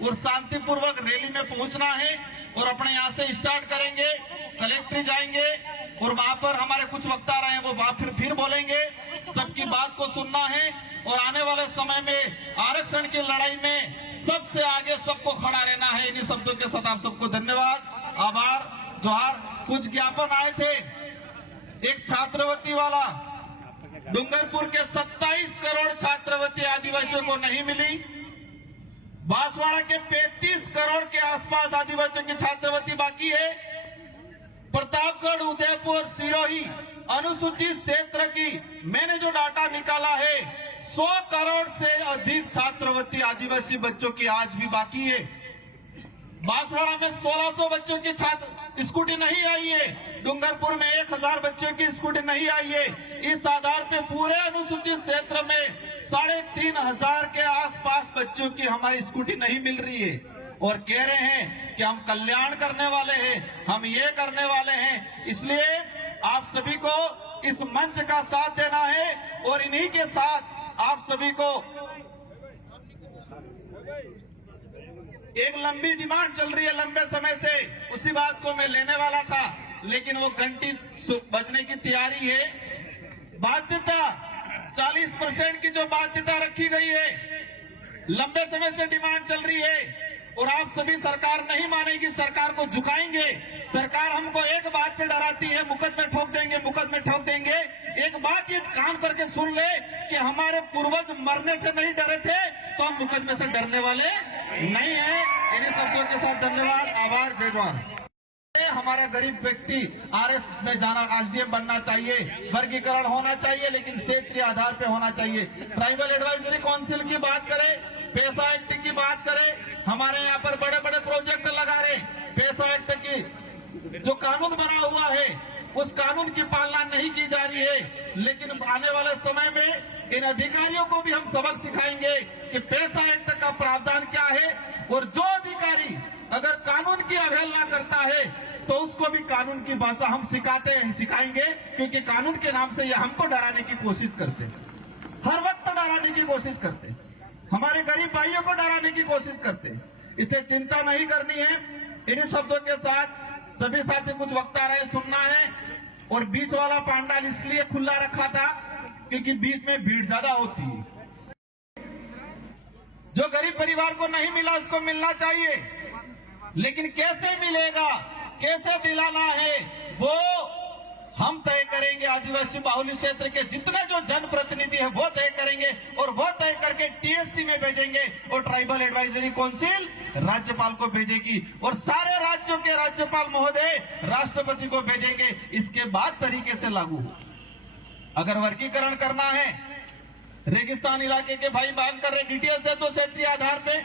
और शांतिपूर्वक रैली में पहुंचना है और अपने यहाँ से स्टार्ट करेंगे, कलेक्ट्री जाएंगे और वहां पर हमारे कुछ वक्ता रहे हैं वो बात फिर बोलेंगे। सबकी बात को सुनना है और आने वाले समय में आरक्षण की लड़ाई में सबसे आगे सबको खड़ा रहना है। इन्हीं शब्दों के साथ आप सबको धन्यवाद, आभार, जोहार। कुछ ज्ञापन आए थे, एक छात्रवृत्ति वाला, डूंगरपुर के 27 करोड़ छात्रवृत्ति आदिवासियों को नहीं मिली, बांसवाड़ा के 35 करोड़ के आसपास आदिवासियों की छात्रवृत्ति बाकी है, प्रतापगढ़, उदयपुर, सिरोही अनुसूचित क्षेत्र की मैंने जो डाटा निकाला है 100 करोड़ से अधिक छात्रवृत्ति आदिवासी बच्चों की आज भी बाकी है। बांसवाड़ा में 1600 बच्चों की छात्र स्कूटी नहीं आई है, डूंगरपुर में 1000 बच्चों की स्कूटी नहीं आई है। इस आधार पे पूरे अनुसूचित क्षेत्र में 3500 के आसपास बच्चों की हमारी स्कूटी नहीं मिल रही है और कह रहे हैं कि हम कल्याण करने वाले हैं, हम ये करने वाले हैं। इसलिए आप सभी को इस मंच का साथ देना है और इन्हीं के साथ आप सभी को एक लंबी डिमांड चल रही है लंबे समय से, उसी बात को मैं लेने वाला था लेकिन वो घंटी बजने की तैयारी है। बाध्यता 40% की जो बाध्यता रखी गई है, लंबे समय से डिमांड चल रही है और आप सभी सरकार नहीं मानेगी, सरकार को झुकाएंगे। सरकार हमको एक बात पे डराती है, मुकदमे ठोक देंगे, मुकदमे ठोक देंगे। एक बात ये कान करके सुन ले कि हमारे पूर्वज मरने से नहीं डरे थे तो हम मुकदमे से डरने वाले नहीं है। इन्हीं शब्दों के साथ धन्यवाद, आभार, जय जवान। हमारा गरीब व्यक्ति आरएस में जाना, एसडीएम बनना चाहिए, वर्गीकरण होना चाहिए लेकिन क्षेत्रीय आधार पे होना चाहिए। ट्राइबल एडवाइजरी काउंसिल की बात करें, पैसा एक्ट की बात करें, हमारे यहाँ पर बड़े बड़े प्रोजेक्ट लगा रहे। पैसा एक्ट की जो कानून बना हुआ है उस कानून की पालना नहीं की जा रही है, लेकिन आने वाले समय में इन अधिकारियों को भी हम सबक सिखाएंगे कि पैसा एक्ट का प्रावधान क्या है और जो अधिकारी अगर कानून की अवहेलना करता है तो उसको भी कानून की भाषा हम सिखाएंगे, क्योंकि कानून के नाम से ये हमको डराने की कोशिश करते हैं, हर वक्त डराने की कोशिश करते हैं, हमारे गरीब भाइयों को डराने की कोशिश करते हैं। इसलिए चिंता नहीं करनी है। इन्हीं शब्दों के साथ सभी साथी कुछ वक्ता रहे, सुनना है। और बीच वाला पांडाल इसलिए खुला रखा था क्योंकि बीच में भीड़ ज्यादा होती है। जो गरीब परिवार को नहीं मिला उसको मिलना चाहिए, लेकिन कैसे मिलेगा, कैसे दिलाना है वो हम तय करेंगे। आदिवासी बाहुल्य क्षेत्र के जितने जो जनप्रतिनिधि है वो तय करेंगे और वो तय करके टीएससी में भेजेंगे और ट्राइबल एडवाइजरी काउंसिल राज्यपाल को भेजेगी और सारे राज्यों के राज्यपाल महोदय राष्ट्रपति को भेजेंगे। इसके बाद तरीके से लागू हो। अगर वर्गीकरण करना है, रेगिस्तान इलाके के भाई मांग कर रहे डीटीएस दे दो क्षेत्रीय आधार पे,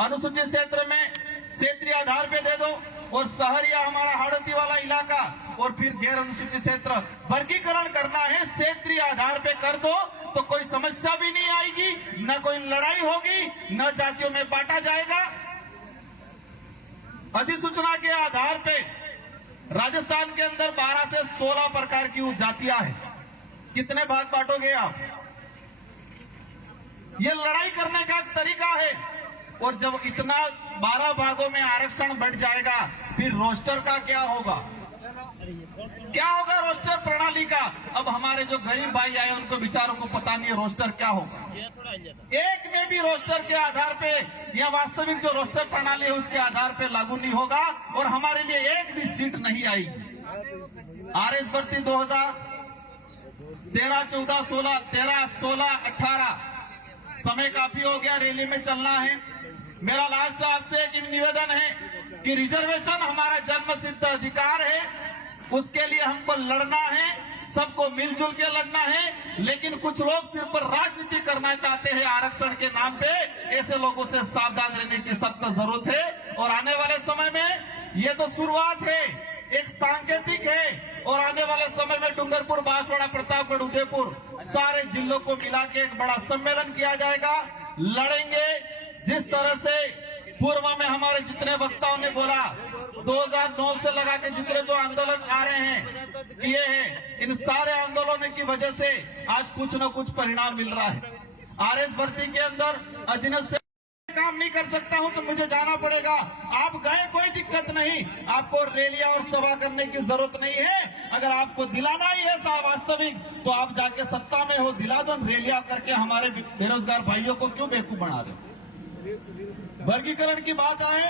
अनुसूचित क्षेत्र में क्षेत्रीय आधार पे दे दो और शहर या हमारा हाड़ती वाला इलाका और फिर गैर अनुसूचित क्षेत्र वर्गीकरण करना है, क्षेत्रीय आधार पे कर दो तो कोई समस्या भी नहीं आएगी, न कोई लड़ाई होगी, न जातियों में बांटा जाएगा। अधिसूचना के आधार पे राजस्थान के अंदर 12 से 16 प्रकार की जातियां हैं। कितने भाग बांटोगे आप? ये लड़ाई करने का तरीका है। और जब इतना 12 भागों में आरक्षण बढ़ जाएगा फिर रोस्टर का क्या होगा? क्या होगा रोस्टर प्रणाली का? अब हमारे जो गरीब भाई आए उनको बेचारों को पता नहीं है रोस्टर क्या होगा। एक में भी रोस्टर के आधार पे या वास्तविक जो रोस्टर प्रणाली है उसके आधार पे लागू नहीं होगा और हमारे लिए एक भी सीट नहीं आएगी। आरएस भर्ती 2013, 14, 16, 13, 16, 18 समय काफी हो गया, रैली में चलना है। मेरा लास्ट आपसे एक निवेदन है कि रिजर्वेशन हमारा जन्मसिद्ध अधिकार है, उसके लिए हमको लड़ना है, सबको मिलजुल के लड़ना है। लेकिन कुछ लोग सिर्फ राजनीति करना चाहते हैं आरक्षण के नाम पे। ऐसे लोगों से सावधान रहने की सख्त जरूरत है। और आने वाले समय में ये तो शुरुआत है, एक सांकेतिक है और आने वाले समय में डूंगरपुर, बांसवाड़ा, प्रतापगढ़, उदयपुर सारे जिलों को मिला के एक बड़ा सम्मेलन किया जाएगा। लड़ेंगे जिस तरह से पूर्व में हमारे जितने वक्ताओं ने बोला, 2009 से लगा के जितने जो आंदोलन आ रहे हैं किए हैं, इन सारे आंदोलनों की वजह से आज कुछ न कुछ परिणाम मिल रहा है। आरएस भर्ती के अंदर अधीनस्थ काम नहीं कर सकता हूं तो मुझे जाना पड़ेगा। आप गए, कोई दिक्कत नहीं, आपको रैलियां और सभा करने की जरूरत नहीं है। अगर आपको दिलाना ही है साहब वास्तविक, तो आप जाके सत्ता में हो, दिला दो रैलियां करके। हमारे बेरोजगार भाइयों को क्यों बेवकूफ बना रहे? वर्गीकरण की बात आए,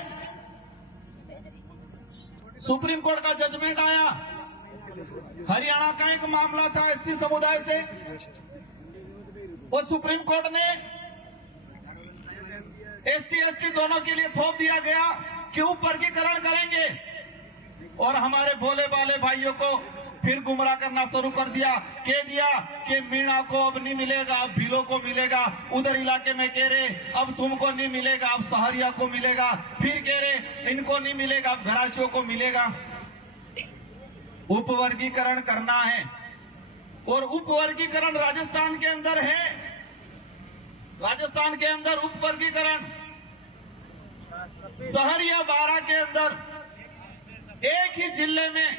सुप्रीम कोर्ट का जजमेंट आया, हरियाणा का एक मामला था एससी समुदाय से, वो सुप्रीम कोर्ट ने एसटी एससी दोनों के लिए थोप दिया गया कि वर्गीकरण करेंगे, और हमारे भोले भाले भाइयों को फिर गुमराह करना शुरू कर दिया, कह दिया कि मीणा को अब नहीं मिलेगा, अब भीलों को मिलेगा। उधर इलाके में कह रहे अब तुमको नहीं मिलेगा, अब सहरिया को मिलेगा, फिर कह रहे इनको नहीं मिलेगा, अब घराशियों को मिलेगा। उपवर्गीकरण करना है, और उपवर्गीकरण राजस्थान के अंदर है। राजस्थान के अंदर उपवर्गीकरण सहरिया बारा के अंदर एक ही जिले में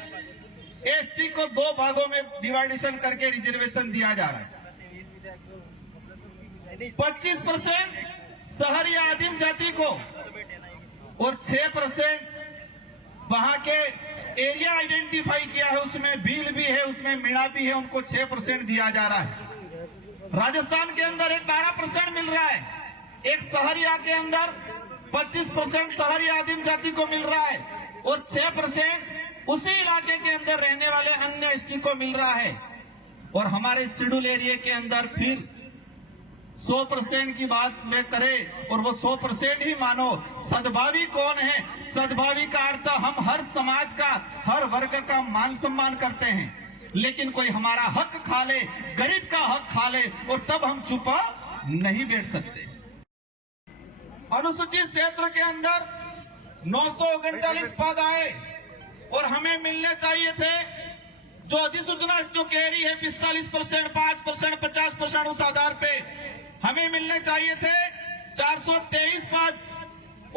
एसटी को 2 भागों में डिवाइडेशन करके रिजर्वेशन दिया जा रहा है। 25% सहरिया आदिम जाति को और 6% वहां के एरिया आइडेंटिफाई किया है, उसमें भील भी है, उसमें मीणा भी है, उनको 6% दिया जा रहा है। राजस्थान के अंदर एक 12% मिल रहा है, एक सहरिया के अंदर 25% सहरिया आदिम जाति को मिल रहा है, और 6% उसी इलाके के अंदर रहने वाले अन्य एसटी को मिल रहा है। और हमारे शेड्यूल एरिया के अंदर फिर 100% की बात में करें, और वो 100% ही मानो। सद्भावी कौन है? सद्भावी का अर्थ हम हर समाज का, हर वर्ग का मान सम्मान करते हैं, लेकिन कोई हमारा हक खा ले, गरीब का हक खा ले, और तब हम चुप नहीं बैठ सकते। अनुसूचित क्षेत्र के अंदर 939 पद आए, और हमें मिलने चाहिए थे, जो अधिसूचना जो कह रही है 45%, 5%, 50%, उस आधार पे हमें मिलने चाहिए थे 423 पद,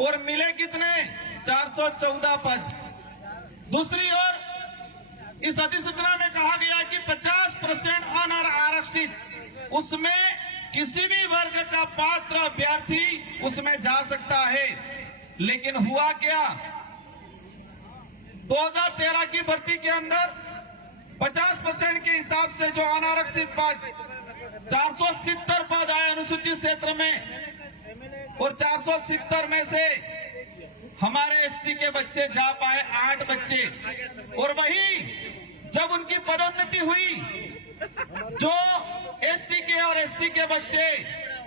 और मिले कितने? 414 पद। दूसरी ओर इस अधिसूचना में कहा गया कि 50% अनारक्षित, उसमें किसी भी वर्ग का पात्र अभ्यर्थी उसमें जा सकता है। लेकिन हुआ क्या? 2013 की भर्ती के अंदर 50% के हिसाब से जो अनारक्षित पद 470 पद आए अनुसूचित क्षेत्र में, और 470 में से हमारे एसटी के बच्चे जा पाए 8 बच्चे। और वही जब उनकी पदोन्नति हुई, जो एसटी के और एससी के बच्चे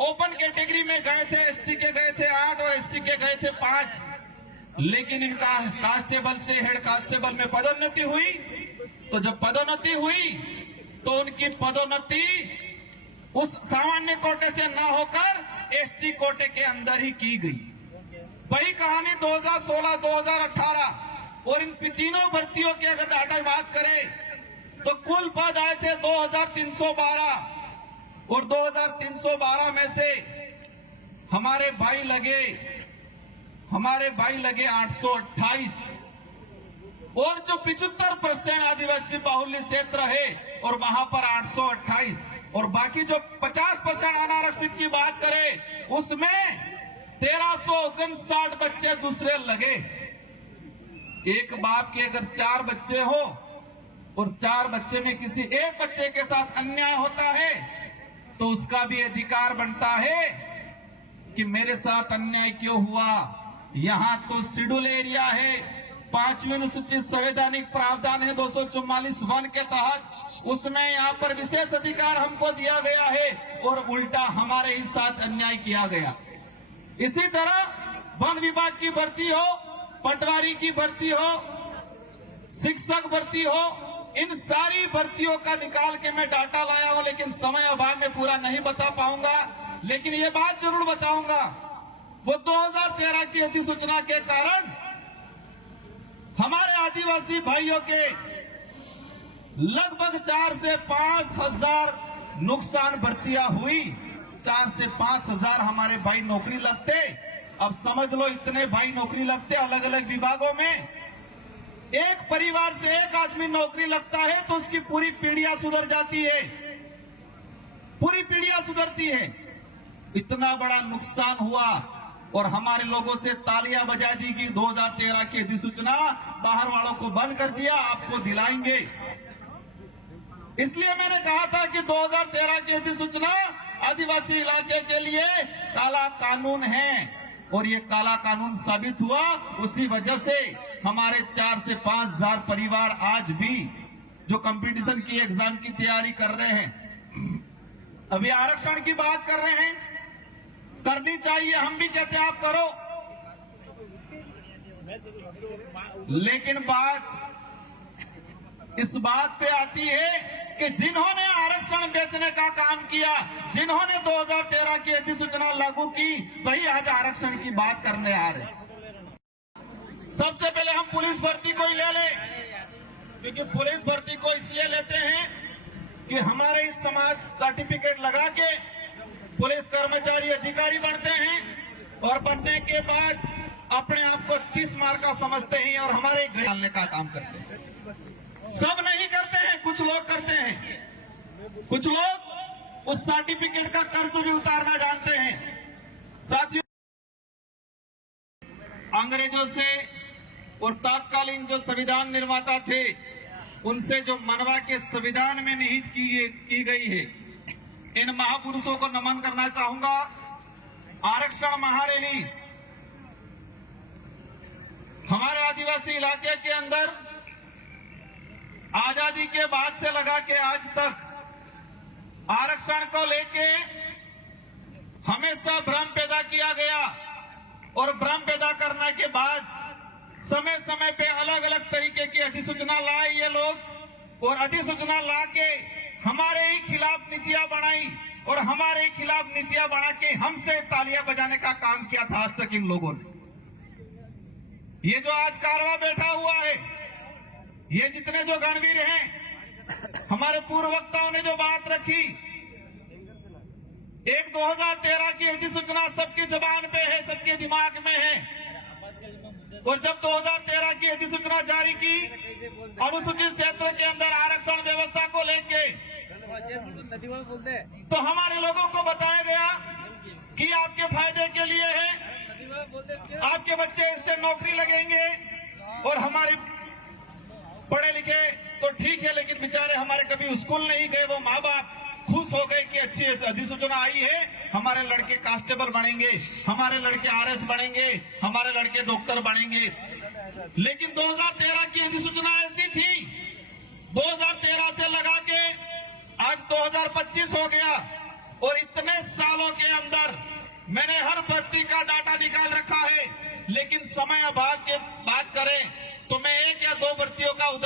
ओपन कैटेगरी में गए थे, एसटी के गए थे 8 और एससी के गए थे 5, लेकिन इनका कांस्टेबल से हेड कांस्टेबल में पदोन्नति हुई। तो जब पदोन्नति हुई तो उनकी पदोन्नति उस सामान्य कोटे से न होकर एसटी कोटे के अंदर ही की गई। वही कहानी 2016, 2018, और इन तीनों भर्तियों की अगर डाटा बात करें तो कुल पद आए थे 2312, और 2312 में से हमारे भाई लगे 828, और जो 75% आदिवासी बाहुल्य क्षेत्र है और वहां पर 828, और बाकी जो 50% अनारक्षित की बात करें उसमें 1359 बच्चे दूसरे लगे। एक बाप के अगर 4 बच्चे हो और 4 बच्चे में किसी एक बच्चे के साथ अन्याय होता है तो उसका भी अधिकार बनता है कि मेरे साथ अन्याय क्यों हुआ। यहां तो शेड्यूल एरिया है, 5वीं अनुसूचित संवैधानिक प्रावधान है 244(1) के तहत, उसमें यहाँ पर विशेष अधिकार हमको दिया गया है, और उल्टा हमारे ही साथ अन्याय किया गया। इसी तरह वन विभाग की भर्ती हो, पटवारी की भर्ती हो, शिक्षक भर्ती हो, इन सारी भर्तियों का निकाल के मैं डाटा लाया हूं, लेकिन समय अभाव में पूरा नहीं बता पाऊंगा। लेकिन ये बात जरूर बताऊंगा, वो 2013 की अधिसूचना के कारण हमारे आदिवासी भाइयों के लगभग 4 से 5 हजार नुकसान भर्तियां हुई। 4 से 5 हजार हमारे भाई नौकरी लगते। अब समझ लो इतने भाई नौकरी लगते अलग अलग विभागों में। एक परिवार से एक आदमी नौकरी लगता है तो उसकी पूरी पीढ़ियां सुधर जाती है, पूरी पीढ़ियां सुधरती है। इतना बड़ा नुकसान हुआ। और हमारे लोगों से तालियां बजा दी कि 2013 की अधिसूचना बाहर वालों को बंद कर दिया, आपको दिलाएंगे। इसलिए मैंने कहा था कि 2013 की अधिसूचना आदिवासी इलाके के लिए काला कानून है, और ये काला कानून साबित हुआ। उसी वजह से हमारे 4 से 5 हजार परिवार आज भी जो कंपटीशन की एग्जाम की तैयारी कर रहे हैं, अभी आरक्षण की बात कर रहे हैं, करनी चाहिए, हम भी कहते हैं आप करो, लेकिन बात इस बात पे आती है कि जिन्होंने आरक्षण बेचने का काम किया, जिन्होंने 2013 की अधिसूचना लागू की, वही आज आरक्षण की बात करने आ रहे। सबसे पहले हम पुलिस भर्ती को ही ले ले, क्योंकि पुलिस भर्ती को इसलिए लेते हैं कि हमारे इस समाज सर्टिफिकेट लगा के पुलिस कर्मचारी अधिकारी बनते हैं, और बनने के बाद अपने आप को 30 मार्क का समझते हैं और हमारे घर डालने का काम करते हैं। सब नहीं करते हैं, कुछ लोग करते हैं। कुछ लोग उस सर्टिफिकेट का कर्ज भी उतारना जानते हैं। साथियों, अंग्रेजों से और तत्कालीन जो संविधान निर्माता थे, उनसे जो मनवा के संविधान में निहित की गई है, इन महापुरुषों को नमन करना चाहूंगा। आरक्षण महारैली हमारे आदिवासी इलाके के अंदर आजादी के बाद से लगा के आज तक आरक्षण को लेके हमेशा भ्रम पैदा किया गया, और भ्रम पैदा करने के बाद समय समय पे अलग अलग तरीके की अधिसूचना लाए ये लोग, और अधिसूचना ला के हमारे ही खिलाफ नीतियां बनाई, और हमारे ही खिलाफ नीतियां बना के हमसे तालियां बजाने का काम किया था आज तक इन लोगों ने। ये जो आज कारवा बैठा हुआ है, ये जितने जो गणवीर हैं, हमारे पूर्व वक्ताओं ने जो बात रखी, एक 2013 की अधिसूचना सबकी जुबान पे है, सबके दिमाग में है, और जब 2013 की अधिसूचना जारी की अनुसूचित क्षेत्र के अंदर आरक्षण व्यवस्था को लेके, तो हमारे लोगों को बताया गया कि आपके फायदे के लिए है, आपके बच्चे इससे नौकरी लगेंगे, और हमारे पढ़े लिखे तो ठीक है, लेकिन बेचारे हमारे कभी स्कूल नहीं गए, वो माँ बाप खुश हो गए कि अच्छी अधिसूचना आई है, हमारे लड़के कांस्टेबल बनेंगे, हमारे लड़के आरएस बनेंगे, हमारे लड़के डॉक्टर बनेंगे। लेकिन 2013 की अधिसूचना ऐसी थी, 2013 से लगा के आज 2025 हो गया, और इतने सालों के अंदर मैंने हर भर्ती का डाटा निकाल रखा है, लेकिन समय अभाव के